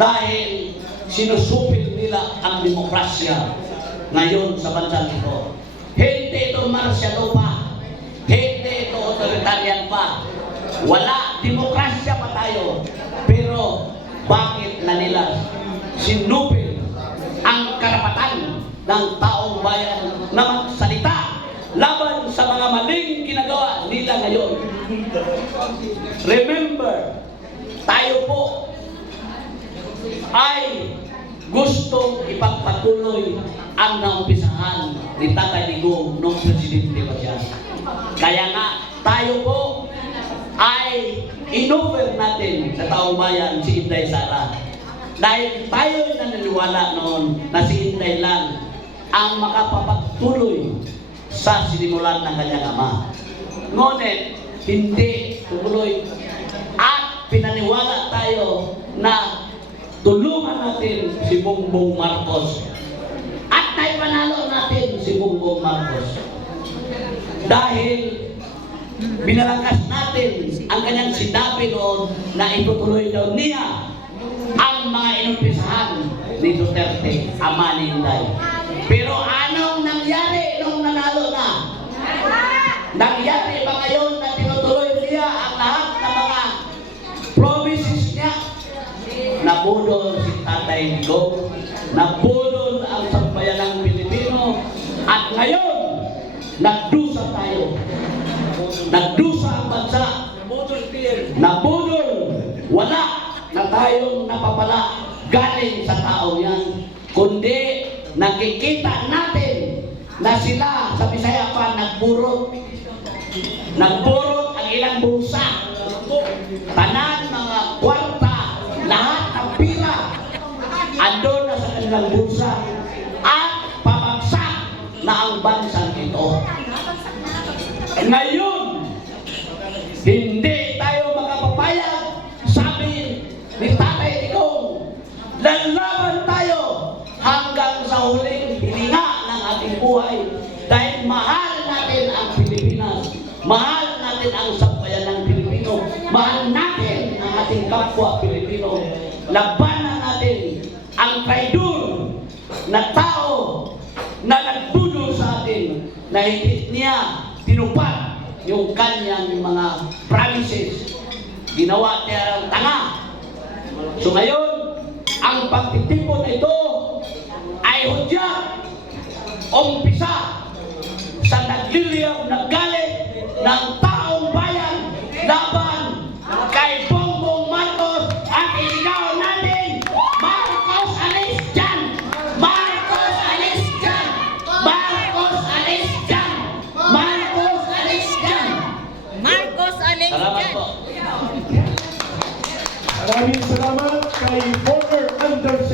dahil sinusupil nila ang demokrasya ngayon sa bansang ito. Hindi ito marsyalo pa, hindi ito authoritarian pa, wala, demokrasya pa tayo. Pero bakit na nila sinupil ang karapatan ng taong bayan na magsalita laban sa mga maling ginagawa nila ngayon? Remember, tayo po ay gustong ipagpatuloy ang naumpisahan ni Tatay Digong noong presidente pa siya. Kaya nga, tayo po ay in-offer natin sa taong bayan si Inday Sara. Dahil tayo naniniwala noon na si Inday lang ang makapapagtuloy sa sinimulan ng kanyang ama. Ngunit, hindi tuloy at pinaniwala tayo na tulungan natin si Bongbong Marcos at naipanalo natin si Bongbong Marcos dahil binalakas natin ang kanyang sinabi noon na itutuloy daw niya ang mga inumpisahan ni Duterte, ama ni Inday. Pero anong nangyari nung nanalo na? Nangyari ba ngayon na tinutuloy niya ang lahat ng mga promises niya? Nabudol si Tatay Digong, nabudol ang sambayanang Pilipino, at ngayon, nagdusa tayo. Nagdusa ang bansa. Nabudol. Wala na tayong napapala galing sa taong yan. Kundi nakikita natin na sila sa Bisaya pa nagburot. Nagburot ang ilang bulsa. Tanan mga kwarta, lahat ng pira andon na sa kanilang bulsa at pabagsak na ang bansang ito. Ngayon, hindi tayo makapapayag, sabi ni Tatay Digong, lalaban tayo hanggang sa huling hininga ng ating buhay dahil mahal natin ang Pilipinas, mahal natin ang sambayan ng Pilipino, mahal natin ang ating kapwa Pilipino. Labanan natin ang traidor na tao na nagbudol sa atin na hindi niya tinupad yung kanyang mga promises. Ginawa niya ang tanga. So ngayon, ang pagtitipon na ito ay hudyat, umpisa sa nagliliyab na galit ng taong bayan laban kay Bongbong Marcos at iligaw natin, Marcos alis dyan! Marcos alis dyan! Marcos alis dyan! Marcos alis dyan! Marcos alis Salamat dyan! po. Maraming salamat kay former Undersecretary